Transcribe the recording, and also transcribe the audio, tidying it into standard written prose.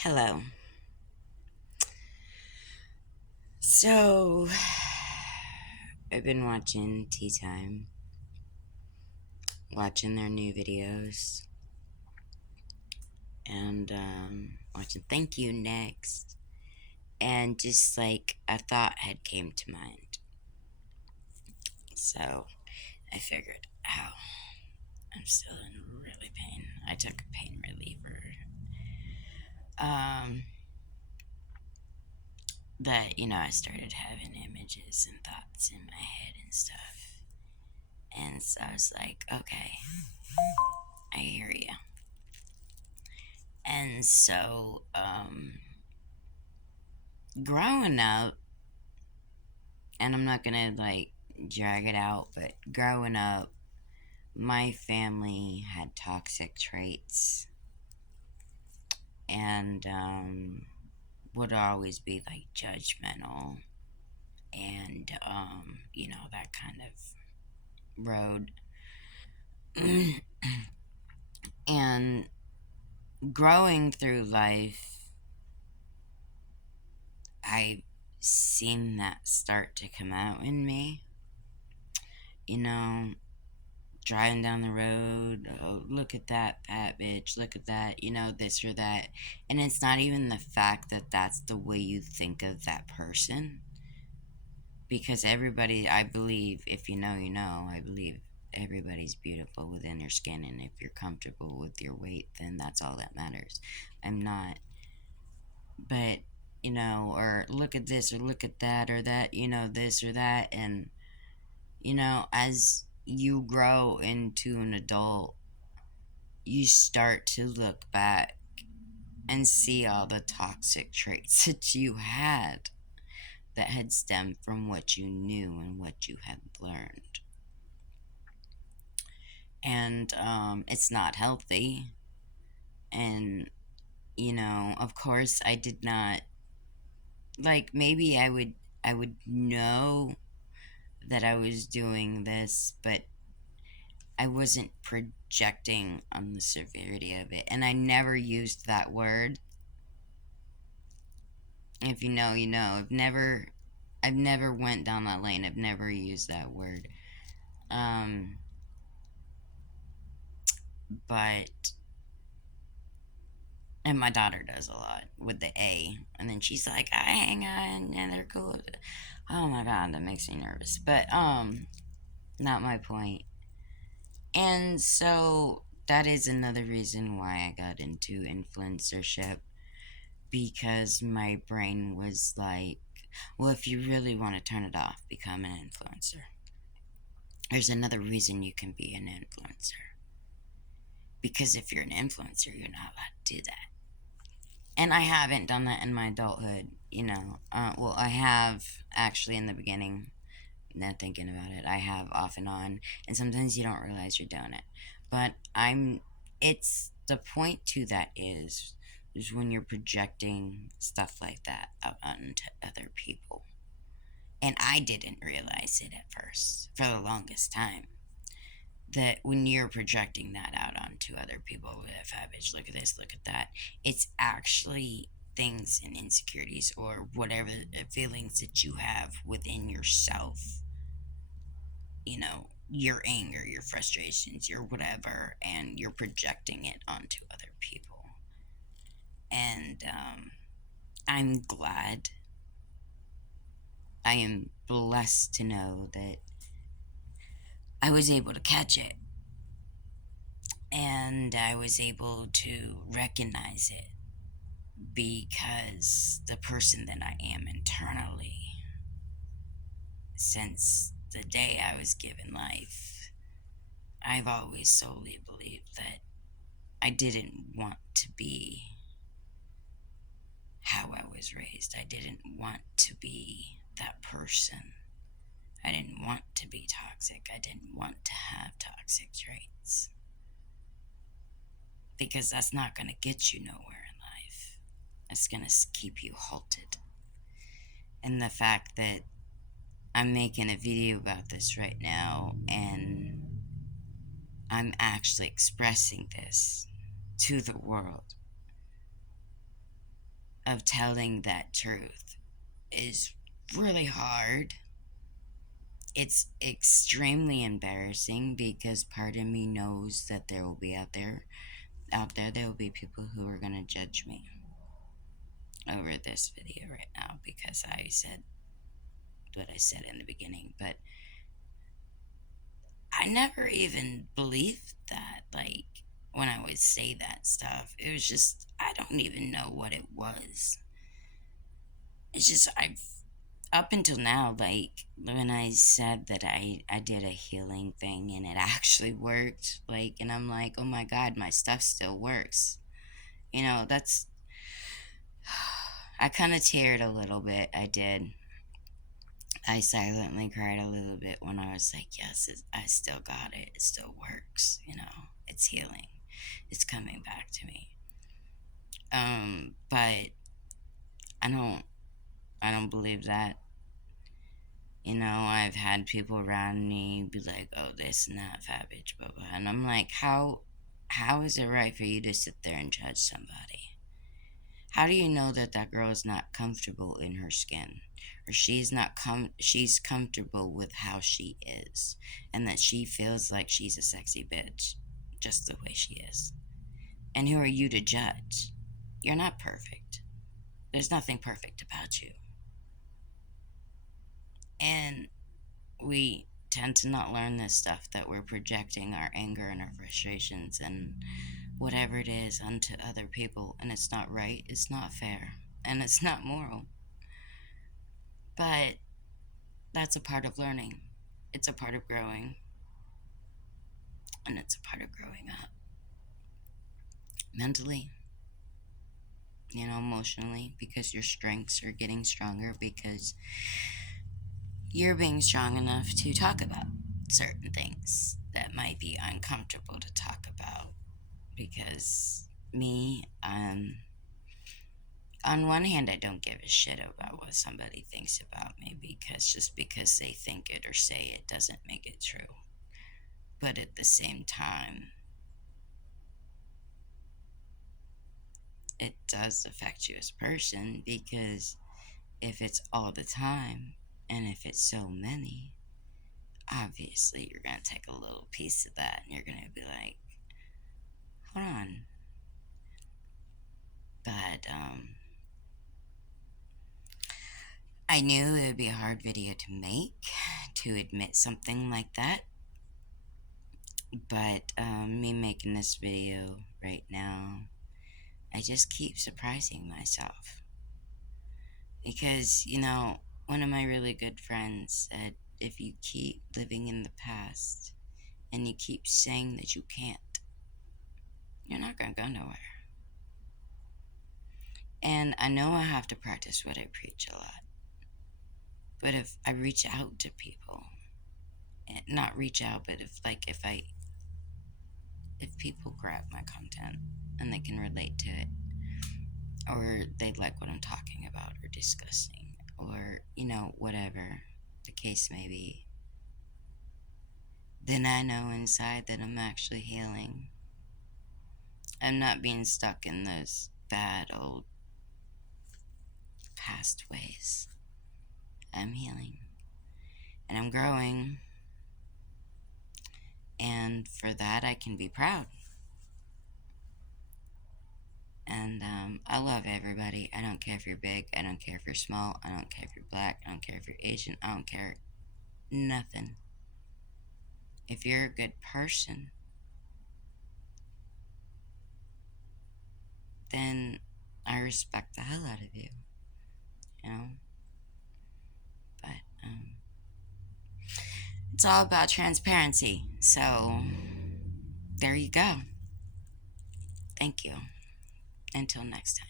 Hello. So, I've been watching Tea Time, watching their new videos, and watching Thank You Next. And just like a thought had came to mind. So, I figured, oh, I'm still in really pain. I took a pain reliever. Um, I started having images and thoughts in my head and stuff. And so I was like, okay, I hear you. And so, growing up, and I'm not gonna like drag it out, but growing up, my family had toxic traits and would always be like judgmental and, that kind of road. And growing through life, I've seen that start to come out in me. You know, driving down the road, oh, look at that fat bitch, look at that, this or that. And it's not even the fact that that's the way you think of that person. Because everybody, I believe, if you know, you know, I believe everybody's beautiful within their skin. And if you're comfortable with your weight, then that's all that matters. I'm not, but, or look at this or look at that or that, this or that. And, as you grow into an adult, you start to look back and see all the toxic traits that you had that had stemmed from what you knew and what you had learned. And it's not healthy. And, of course, I did not, like, maybe I would know that I was doing this, but I wasn't projecting on the severity of it. And I never used that word. If you know, you know. I've never went down that lane. I've never used that word. Um, but and my daughter does a lot with the A, and then she's like, "I hang on, and they're cool." Oh my god, that makes me nervous. But not my point. And so that is another reason why I got into influencership, because my brain was like, well, if you really want to turn it off, become an influencer. There's another reason you can be an influencer. Because if you're an influencer, you're not allowed to do that. And I haven't done that in my adulthood, well, I have actually in the beginning. Now thinking about it, I have off and on, and sometimes you don't realize you're doing it. But it's the point to that is when you're projecting stuff like that out onto other people. And I didn't realize it at first for the longest time, that when you're projecting that out onto other people, with a bitch, look at this, look at that, it's actually things and insecurities or whatever feelings that you have within yourself, your anger, your frustrations, your whatever, and you're projecting it onto other people. And I'm glad, I am blessed to know that I was able to catch it, and I was able to recognize it, because the person that I am internally, since the day I was given life, I've always solely believed that I didn't want to be how I was raised. I didn't want to be that person. I didn't want to be toxic. I didn't want to have toxic traits. Because that's not going to get you nowhere in life. It's going to keep you halted. And the fact that I'm making a video about this right now, and I'm actually expressing this to the world, of telling that truth is really hard. It's extremely embarrassing because part of me knows that there will be there will be people who are going to judge me over this video right now because I said what I said in the beginning, but I never even believed that. Like, when I would say that stuff, it was just, I don't even know what it was. It's just, up until now, like, when I said that I did a healing thing and it actually worked, like, and I'm like, oh my God, my stuff still works. You know, that's, I kind of teared a little bit. I did. I silently cried a little bit when I was like, yes, I still got it. It still works. You know, it's healing. It's coming back to me. But I don't believe that. You know, I've had people around me be like, oh, this and that, fat bitch, blah, blah. And I'm like, how is it right for you to sit there and judge somebody? How do you know that that girl is not comfortable in her skin? Or she's comfortable with how she is. And that she feels like she's a sexy bitch. Just the way she is. And who are you to judge? You're not perfect. There's nothing perfect about you. And we tend to not learn this stuff, that we're projecting our anger and our frustrations and whatever it is onto other people, and it's not right, it's not fair, and it's not moral. But that's a part of learning. It's a part of growing. And it's a part of growing up. Mentally, you know, emotionally, because your strengths are getting stronger, because you're being strong enough to talk about certain things that might be uncomfortable to talk about. Because me, on one hand, I don't give a shit about what somebody thinks about me, because just because they think it or say it doesn't make it true. But at the same time, it does affect you as a person, because if it's all the time and if it's so many, obviously you're going to take a little piece of that and you're going to be like, hold on. But I knew it would be a hard video to make, to admit something like that. But me making this video right now, I just keep surprising myself. Because, you know, one of my really good friends said, if you keep living in the past and you keep saying that you can't, you're not going to go nowhere. And I know I have to practice what I preach a lot. But if I reach out to people, not reach out, but if people grab my content and they can relate to it, or they like what I'm talking about or discussing, or, you know, whatever the case may be, then I know inside that I'm actually healing. I'm not being stuck in those bad old past ways. I'm healing. And I'm growing. And for that, I can be proud. And I love everybody. I don't care if you're big. I don't care if you're small. I don't care if you're black. I don't care if you're Asian. I don't care. Nothing. If you're a good person, then I respect the hell out of you. You know? But it's all about transparency. So there you go. Thank you. Until next time.